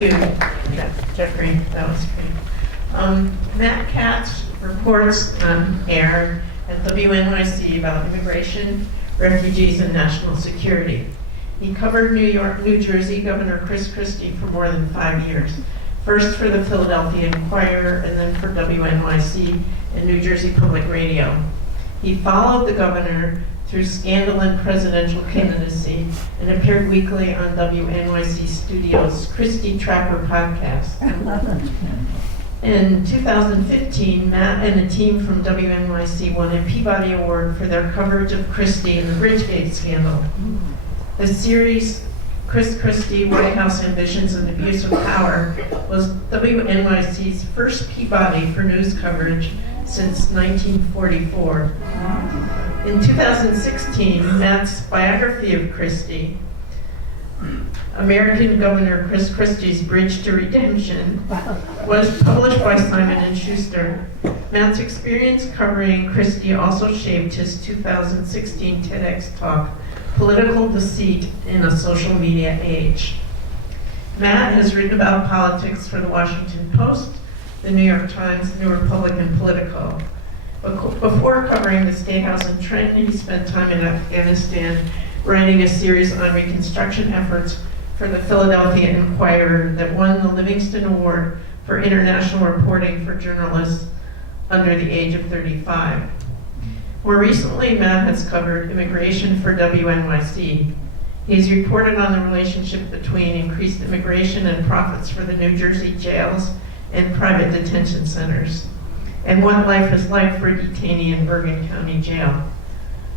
you, Jeffrey. That was great. Matt Katz reports on air at WNYC about immigration, refugees, and national security. He covered New Jersey Governor Chris Christie for more than 5 years, first for the Philadelphia Inquirer and then for WNYC and New Jersey Public Radio. He followed the governor through scandal and presidential candidacy and appeared weekly on WNYC Studios' Christie Trapper podcast. In 2015, Matt and a team from WNYC won a Peabody Award for their coverage of Christie and the Bridgegate scandal. The series, Chris Christie, White House Ambitions and Abuse of Power, was WNYC's first Peabody for news coverage since 1944. In 2016, Matt's biography of Christie, American Governor Chris Christie's Bridge to Redemption, was published by Simon & Schuster. Matt's experience covering Christie also shaped his 2016 TEDx talk, Political Deceit in a Social Media Age. Matt has written about politics for the Washington Post, the New York Times, New Republic, and Politico. Before covering the State House in Trenton, he spent time in Afghanistan writing a series on reconstruction efforts for the Philadelphia Inquirer that won the Livingston Award for international reporting for journalists under the age of 35. More recently, Matt has covered immigration for WNYC. He's reported on the relationship between increased immigration and profits for the New Jersey jails and private detention centers, and what life is like for a detainee in Bergen County Jail.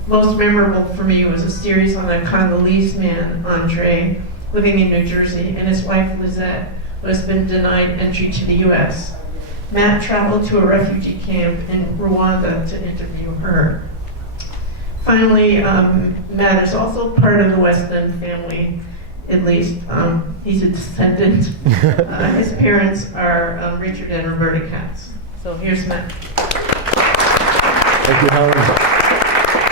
Most memorable for me was a series on a Congolese man, Andre, living in New Jersey, and his wife, Lizette, who has been denied entry to the U.S. Matt traveled to a refugee camp in Rwanda to interview her. Finally, Matt is also part of the West End family, at least. He's a descendant. His parents are Richard and Roberta Katz. So here's Matt. Thank you, Helen.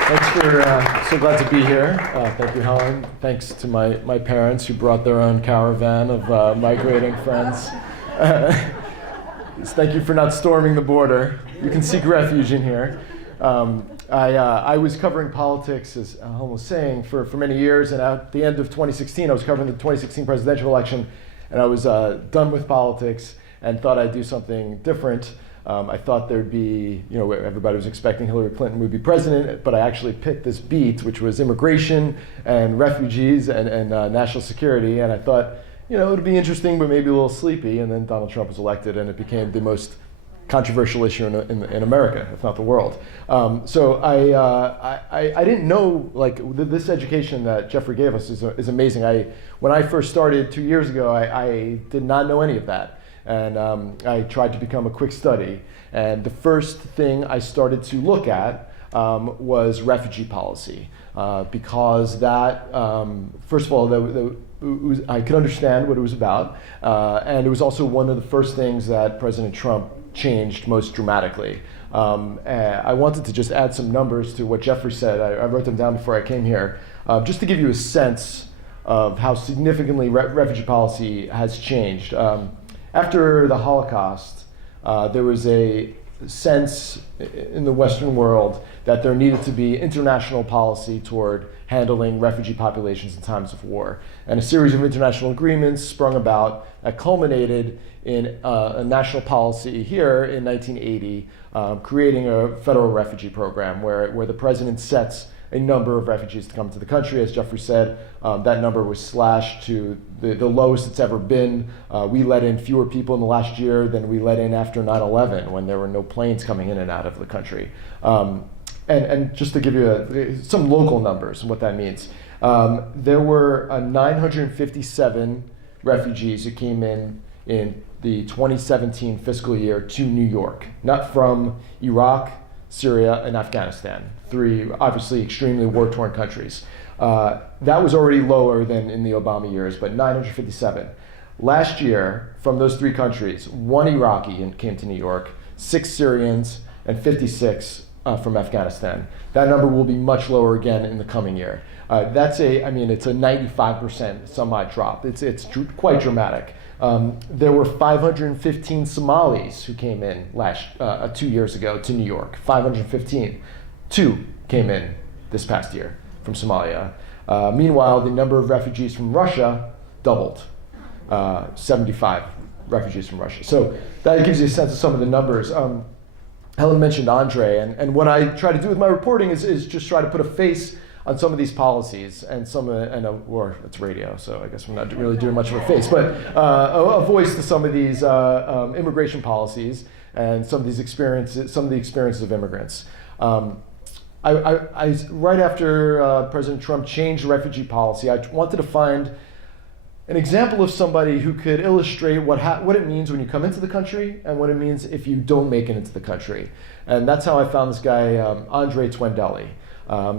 Thanks for, so glad to be here. Thank you, Helen. Thanks to my parents who brought their own caravan of migrating friends. Thank you for not storming the border. You can seek refuge in here. I was covering politics, as Helen was saying, for many years, and at the end of 2016, I was covering the 2016 presidential election, and I was done with politics and thought I'd do something different. I thought there'd be, everybody was expecting Hillary Clinton would be president, but I actually picked this beat, which was immigration and refugees and national security, and I thought, it would be interesting, but maybe a little sleepy, and then Donald Trump was elected, and it became the most controversial issue in America, if not the world. So I didn't know, this education that Jeffrey gave us is amazing. When I first started 2 years ago, I did not know any of that. And I tried to become a quick study. And the first thing I started to look at was refugee policy. Because that, first of all, I could understand what it was about. And it was also one of the first things that President Trump changed most dramatically. I wanted to just add some numbers to what Jeffrey said. I wrote them down before I came here, just to give you a sense of how significantly refugee policy has changed. After the Holocaust, there was a sense in the Western world that there needed to be international policy toward handling refugee populations in times of war. And a series of international agreements sprung about that culminated in a national policy here in 1980, creating a federal refugee program where the president sets a number of refugees to come to the country. As Jeffrey said, that number was slashed to the lowest it's ever been. We let in fewer people in the last year than we let in after 9/11, when there were no planes coming in and out of the country. And just to give you some local numbers and what that means, there were 957 refugees who came in the 2017 fiscal year to New York, not from Iraq, Syria, and Afghanistan, three obviously extremely war-torn countries. That was already lower than in the Obama years, but 957. Last year, from those three countries, 1 Iraqi came to New York, 6 Syrians, and 56 from Afghanistan. That number will be much lower again in the coming year. It's a 95% some-odd drop. It's quite dramatic. There were 515 Somalis who came in 2 years ago to New York. 515. 2 came in this past year from Somalia. Meanwhile, the number of refugees from Russia doubled. 75 refugees from Russia. So that gives you a sense of some of the numbers. Helen mentioned Andre, and what I try to do with my reporting is just try to put a face on some of these policies and or it's radio, so I guess we're not really doing much of a face, but a voice to some of these immigration policies and some of the experiences of immigrants. Right after President Trump changed refugee policy, I wanted to find an example of somebody who could illustrate what it means when you come into the country and what it means if you don't make it into the country. And that's how I found this guy, Andre Twendelli.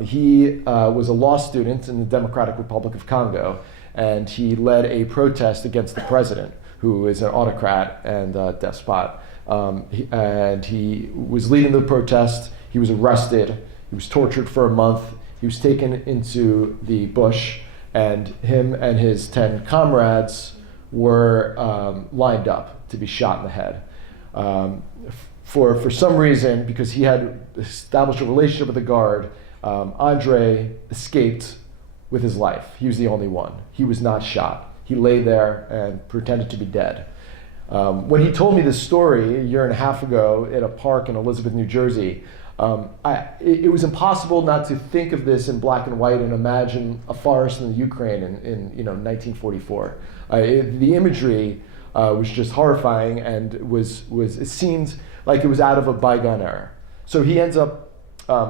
He was a law student in the Democratic Republic of Congo, and he led a protest against the president, who is an autocrat and a despot. And he was leading the protest. He was arrested. He was tortured for a month. He was taken into the bush, and him and his 10 comrades were lined up to be shot in the head. For some reason, because he had established a relationship with the guard, Andre escaped with his life. He was the only one. He was not shot. He lay there and pretended to be dead. When he told me this story a year and a half ago at a park in Elizabeth, New Jersey, it was impossible not to think of this in black and white and imagine a forest in the Ukraine in 1944. The imagery was just horrifying, and it seemed like it was out of a bygone era. So he ends up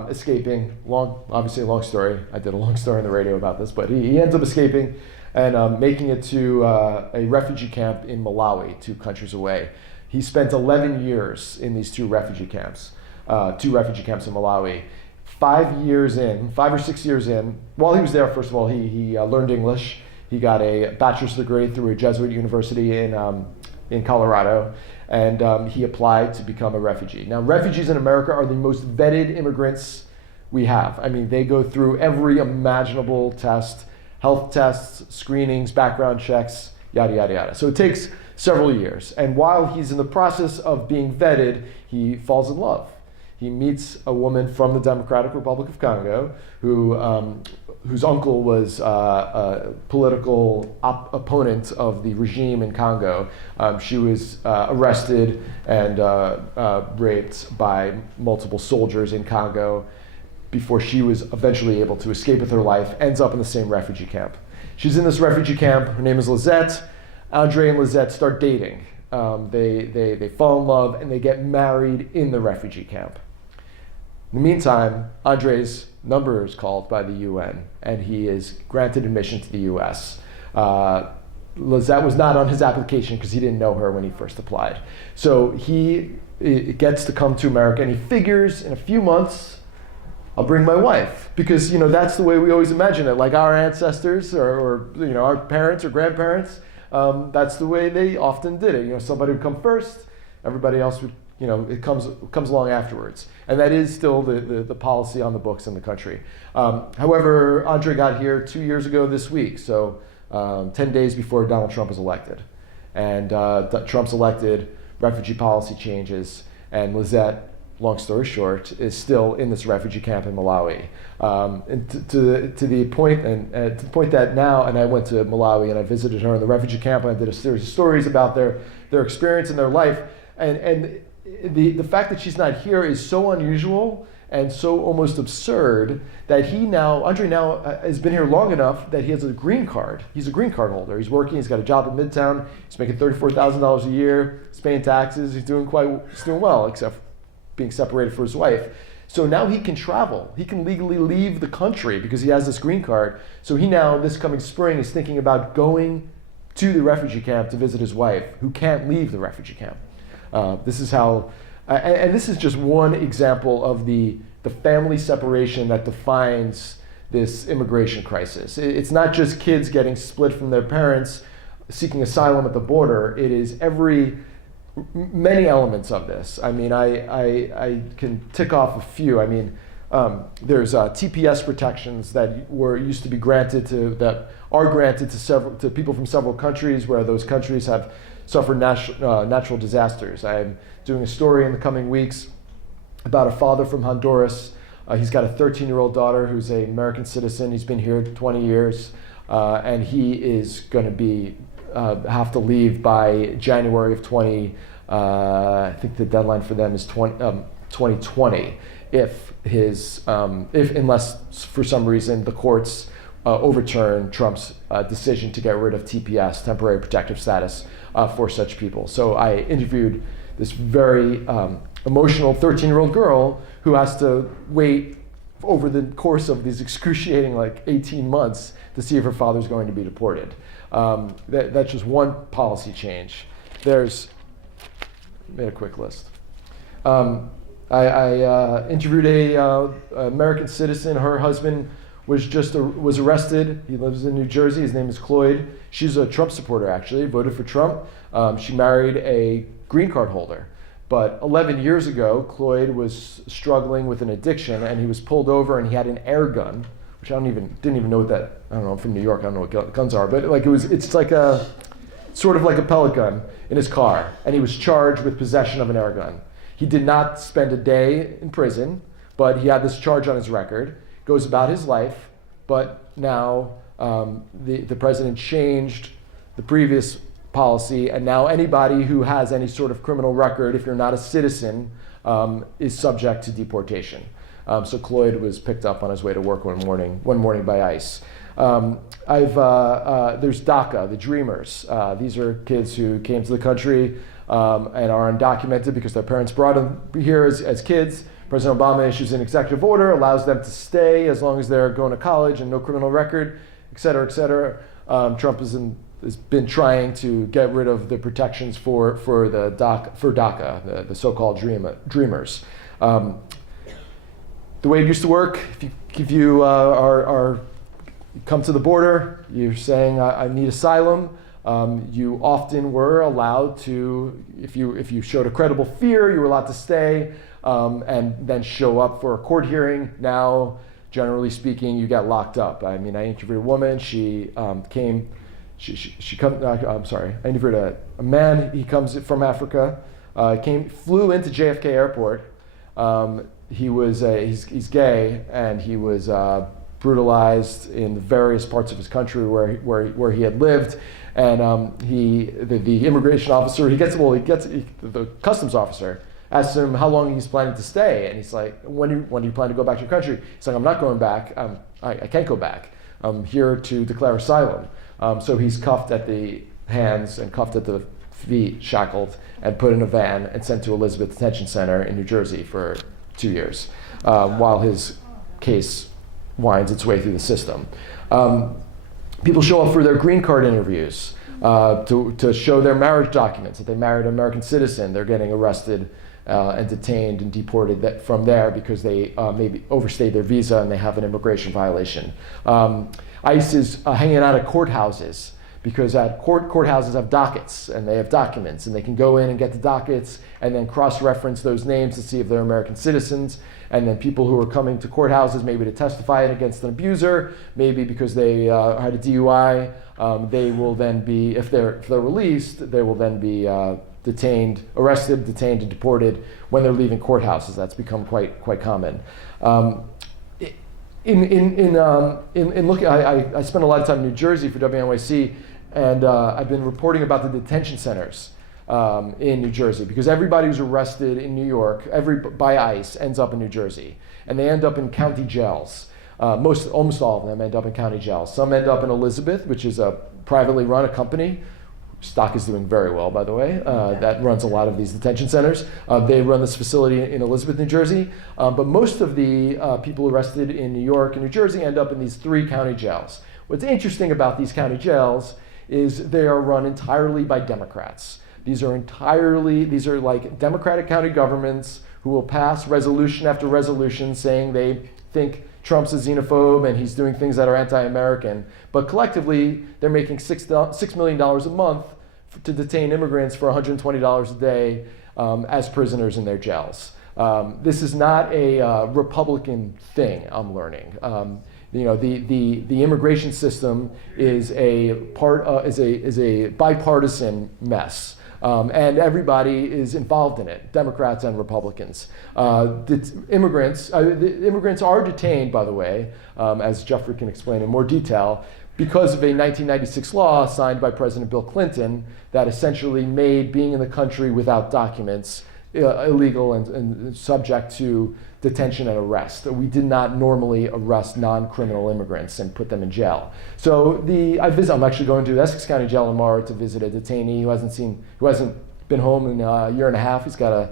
escaping. Obviously a long story. I did a long story on the radio about this, but he ends up escaping and making it to a refugee camp in Malawi, 2 countries away. He spent 11 years in these 2 refugee camps. 2 refugee camps in Malawi. 5 or 6 years in, while he was there, first of all, he learned English. He got a bachelor's degree through a Jesuit university in Colorado, and he applied to become a refugee. Now, refugees in America are the most vetted immigrants we have. I mean, they go through every imaginable test, health tests, screenings, background checks, yada, yada, yada. So it takes several years. And while he's in the process of being vetted, he falls in love. He meets a woman from the Democratic Republic of Congo whose uncle was a political opponent of the regime in Congo. She was arrested and raped by multiple soldiers in Congo before she was eventually able to escape with her life, ends up in the same refugee camp. She's in this refugee camp. Her name is Lizette. Andre and Lizette start dating. They fall in love and they get married in the refugee camp. In the meantime, Andre's number is called by the UN, and he is granted admission to the US. Lizette was not on his application because he didn't know her when he first applied. So he gets to come to America, and he figures in a few months, I'll bring my wife. Because that's the way we always imagine it, like our ancestors or our parents or grandparents. That's the way they often did it. Somebody would come first, everybody else would, it comes along afterwards. And that is still the policy on the books in the country. However, Andre got here 2 years ago this week, so 10 days before Donald Trump was elected. And Trump's elected, refugee policy changes, and Lizette, long story short, is still in this refugee camp in Malawi. And to the point that now, and I went to Malawi and I visited her in the refugee camp, and I did a series of stories about their experience and their life. And the fact that she's not here is so unusual and so almost absurd that Andre now has been here long enough that he has a green card. He's a green card holder. He's working, he's got a job at Midtown, he's making $34,000 a year, he's paying taxes, he's doing well, except being separated from his wife. So now he can travel. He can legally leave the country because he has this green card. So he now, this coming spring, is thinking about going to the refugee camp to visit his wife, who can't leave the refugee camp. This is how, and this is just one example of the family separation that defines this immigration crisis. It's not just kids getting split from their parents seeking asylum at the border. It is many elements of this. I mean, I can tick off a few. I mean, There's TPS protections that used to be granted are granted to people from several countries where those countries have suffered natural disasters. I'm doing a story in the coming weeks about a father from Honduras. He's got a 13-year-old daughter who's an American citizen. He's been here 20 years, and he is going to have to leave by January of I think the deadline for them is 2020. Unless for some reason the courts overturn Trump's decision to get rid of TPS, temporary protective status, for such people. So I interviewed this very emotional 13-year-old girl who has to wait over the course of these excruciating 18 months to see if her father's going to be deported. That's just one policy change. Made a quick list. I interviewed a American citizen. Her husband was arrested. He lives in New Jersey. His name is Cloyd. She's a Trump supporter, actually, voted for Trump. She married a green card holder. But 11 years ago, Cloyd was struggling with an addiction, and he was pulled over, and he had an air gun, which didn't even know what that. I don't know. I'm from New York. I don't know what guns are, but it's like a sort of like a pellet gun in his car, and he was charged with possession of an air gun. He did not spend a day in prison, but he had this charge on his record. Goes about his life, but now the president changed the previous policy, and now anybody who has any sort of criminal record, if you're not a citizen, is subject to deportation. So Cloyd was picked up on his way to work one morning by ICE. There's DACA, the Dreamers. These are kids who came to the country and are undocumented because their parents brought them here as kids. President Obama issues an executive order, allows them to stay as long as they're going to college and no criminal record, et cetera, et cetera. Trump has been trying to get rid of the protections for DACA, the so-called Dreamers. The way it used to work, if you come to the border, you're saying I need asylum. You often were allowed to, if you showed a credible fear, you were allowed to stay and then show up for a court hearing. Now, generally speaking, you get locked up. I mean, I interviewed a woman. I interviewed a man. He comes from Africa. Flew into JFK Airport. He's gay, and he was brutalized in various parts of his country where he had lived. And the immigration officer, the customs officer asks him how long he's planning to stay, and he's like, when do you plan to go back to your country? He's like, I'm not going back. I can't go back. I'm here to declare asylum. So he's cuffed at the hands and cuffed at the feet, shackled, and put in a van and sent to Elizabeth Detention Center in New Jersey for 2 years, while his case winds its way through the system. People show up for their green card interviews to show their marriage documents that they married an American citizen. They're getting arrested and detained and deported from there because they maybe overstayed their visa and they have an immigration violation. ICE is hanging out at courthouses because courthouses have dockets and they have documents, and they can go in and get the dockets and then cross-reference those names to see if they're American citizens. And then people who are coming to courthouses maybe to testify against an abuser, maybe because they had a DUI, they will then be, if they're released, they will then be arrested, detained, and deported when they're leaving courthouses. That's become quite common. In looking, I spent a lot of time in New Jersey for WNYC, and I've been reporting about the detention centers in New Jersey, because everybody who's arrested in New York by ICE ends up in New Jersey, and they end up in county jails. Almost all of them end up in county jails. Some end up in Elizabeth, which is a privately run company. Stock is doing very well, by the way. That runs a lot of these detention centers. They run this facility in Elizabeth, New Jersey. But most of the people arrested in New York and New Jersey end up in these 3 county jails. What's interesting about these county jails is they are run entirely by Democrats. These are like Democratic county governments who will pass resolution after resolution saying they think Trump's a xenophobe and he's doing things that are anti-American. But collectively, they're making $6 million a month to detain immigrants for $120 a day as prisoners in their jails. This is not a Republican thing, I'm learning. The immigration system is a bipartisan mess. And everybody is involved in it, Democrats and Republicans. The immigrants are detained, by the way, as Jeffrey can explain in more detail, because of a 1996 law signed by President Bill Clinton that essentially made being in the country without documents illegal and subject to detention and arrest. We did not normally arrest non-criminal immigrants and put them in jail. So I'm actually going to Essex County Jail tomorrow to visit a detainee who hasn't been home in a year and a half. He's got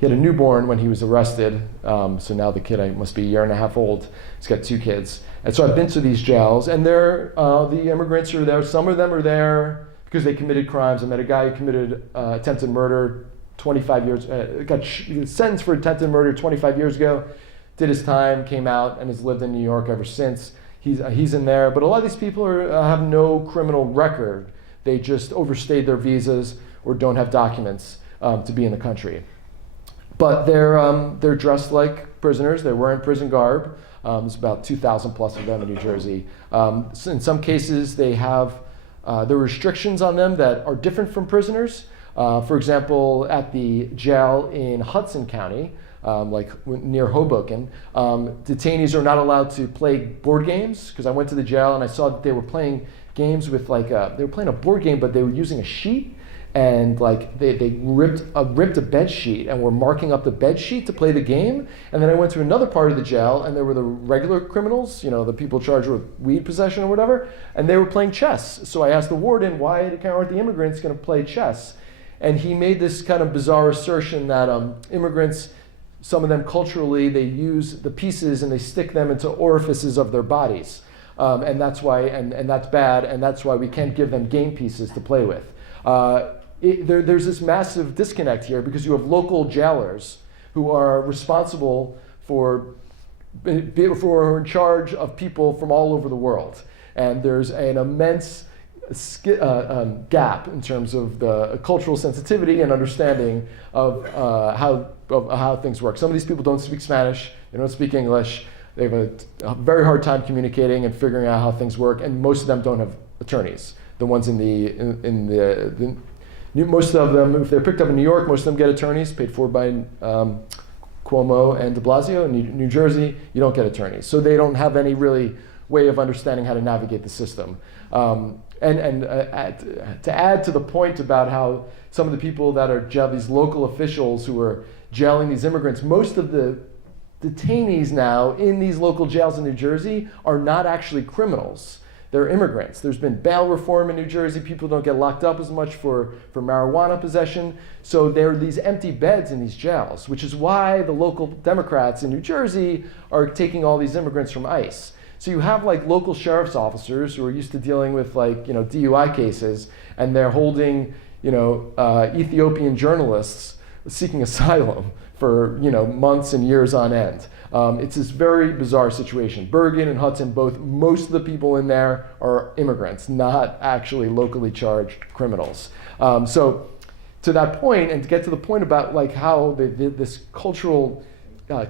he had a newborn when he was arrested. So now the kid must be a year and a half old. He's got 2 kids. And so I've been to these jails, and the immigrants are there. Some of them are there because they committed crimes. I met a guy who committed attempted murder 25 years, got sentenced for attempted murder 25 years ago, did his time, came out, and has lived in New York ever since. He's in there. But a lot of these people have no criminal record. They just overstayed their visas or don't have documents to be in the country. But they're dressed like prisoners. They're wearing prison garb. There's about 2,000 plus of them in New Jersey. So in some cases, there are restrictions on them that are different from prisoners. For example, at the jail in Hudson County, near Hoboken, detainees are not allowed to play board games, because I went to the jail and I saw that they were playing games with they were playing a board game, but they were using a sheet, and they ripped a bed sheet and were marking up the bed sheet to play the game. And then I went to another part of the jail, and there were the regular criminals, the people charged with weed possession or whatever, and they were playing chess. So I asked the warden, why aren't the immigrants going to play chess? And he made this kind of bizarre assertion that immigrants, some of them culturally, they use the pieces and they stick them into orifices of their bodies. And that's why, and that's bad, and that's why we can't give them game pieces to play with. There's this massive disconnect here, because you have local jailers who are responsible for in charge of people from all over the world. And there's an immense gap in terms of the cultural sensitivity and understanding of how things work. Some of these people don't speak Spanish, they don't speak English, they have a very hard time communicating and figuring out how things work, and most of them don't have attorneys. The ones most of them, if they're picked up in New York, most of them get attorneys paid for by Cuomo and de Blasio. In New Jersey, you don't get attorneys. So they don't have any really way of understanding how to navigate the system. To add to the point about how some of the people that are these local officials who are jailing these immigrants, most of the detainees now in these local jails in New Jersey are not actually criminals. They're immigrants. There's been bail reform in New Jersey. People don't get locked up as much for marijuana possession. So there are these empty beds in these jails, which is why the local Democrats in New Jersey are taking all these immigrants from ICE. So you have local sheriff's officers who are used to dealing with DUI cases, and they're holding Ethiopian journalists seeking asylum for months and years on end. It's this very bizarre situation. Bergen and Hudson, most of the people in there are immigrants, not actually locally charged criminals. So to that point, and to get to the point about how this cultural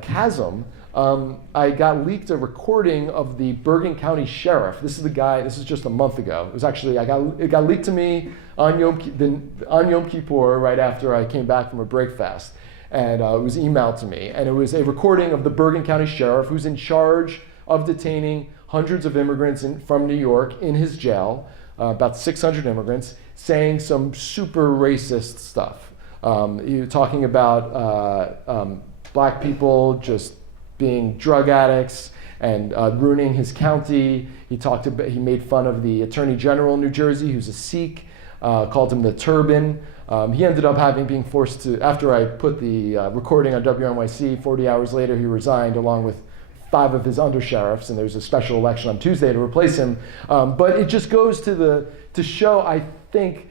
chasm, I got leaked a recording of the Bergen County Sheriff. This is just a month ago. It was actually, it got leaked to me on Yom Kippur, right after I came back from a break fast. And it was emailed to me. And it was a recording of the Bergen County Sheriff, who's in charge of detaining hundreds of immigrants from New York in his jail, about 600 immigrants, saying some super racist stuff. He was talking about black people just being drug addicts and ruining his county. He made fun of the Attorney General in New Jersey, who's a Sikh, called him the turban. He ended up being forced to, after I put the recording on WNYC, 40 hours later he resigned along with 5 of his undersheriffs, and there's a special election on Tuesday to replace him. But it just goes to show, I think,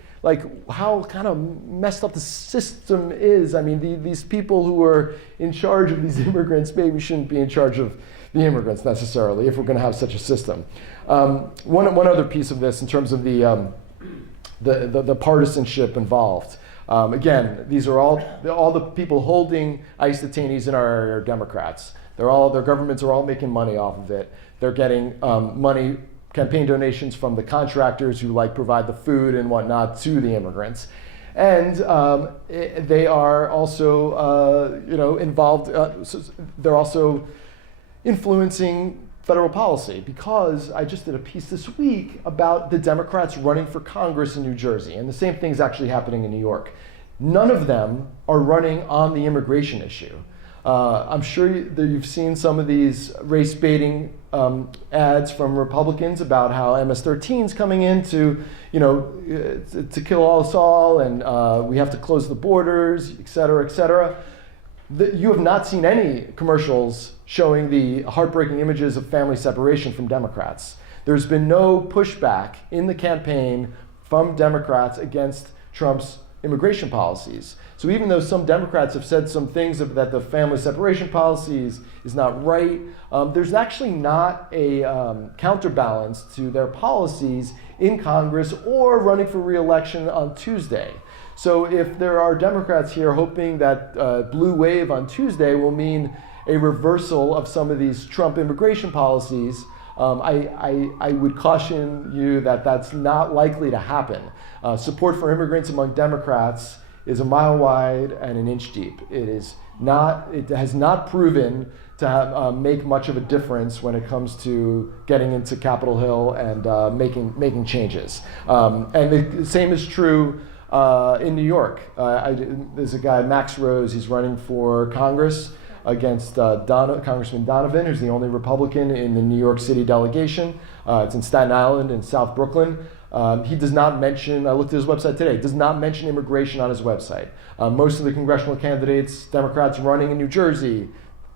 how kind of messed up the system is. I mean, these people who are in charge of these immigrants maybe shouldn't be in charge of the immigrants necessarily if we're going to have such a system. One other piece of this in terms of the partisanship involved. Again, these are all the people holding ICE detainees in our area are Democrats. Their governments are all making money off of it. They're getting money, campaign donations from the contractors who provide the food and whatnot to the immigrants. And they are also, involved. They're also influencing federal policy, because I just did a piece this week about the Democrats running for Congress in New Jersey, and the same thing is actually happening in New York. None of them are running on the immigration issue. I'm sure you've seen some of these race baiting ads from Republicans about how MS-13 is coming in to kill us all, and we have to close the borders, et cetera, et cetera. You have not seen any commercials showing the heartbreaking images of family separation from Democrats. There's been no pushback in the campaign from Democrats against Trump's immigration policies. So even though some Democrats have said some things that the family separation policies is not right, there's actually not a counterbalance to their policies in Congress or running for re-election on Tuesday. So if there are Democrats here hoping that blue wave on Tuesday will mean a reversal of some of these Trump immigration policies, I would caution you that that's not likely to happen. Support for immigrants among Democrats is a mile wide and an inch deep. It has not proven to make much of a difference when it comes to getting into Capitol Hill and making changes. And the same is true in New York. There's a guy, Max Rose, he's running for Congress against Congressman Donovan, who's the only Republican in the New York City delegation. It's in Staten Island and South Brooklyn. He does not mention, I looked at his website today, does not mention immigration on his website. Most of the congressional candidates, Democrats running in New Jersey,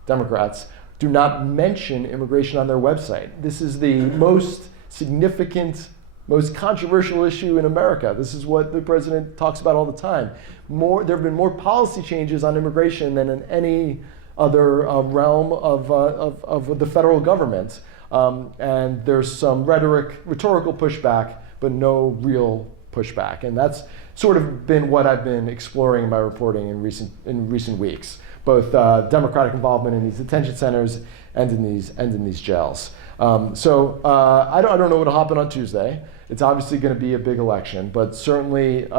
Democrats, do not mention immigration on their website. This is the most significant, most controversial issue in America. This is what the president talks about all the time. There have been more policy changes on immigration than in any other realm of the federal government. And there's some rhetorical pushback, but no real pushback. And that's sort of been what I've been exploring in my reporting in recent weeks, both Democratic involvement in these detention centers and in these jails. So I don't know what'll happen on Tuesday. It's obviously going to be a big election, but certainly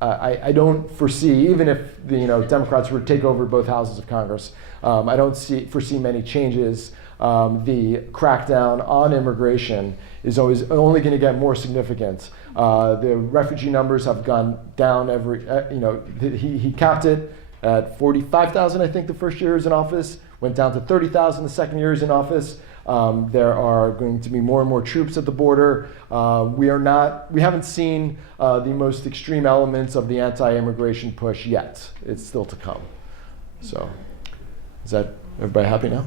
I don't foresee, even if the Democrats were to take over both houses of Congress, I don't foresee many changes. The crackdown on immigration is only going to get more significant. The refugee numbers have gone down he capped it at 45,000, I think, the first year he was in office, went down to 30,000 the second year he was in office. There are going to be more and more troops at the border. We haven't seen the most extreme elements of the anti-immigration push yet. It's still to come. So, is that everybody happy now?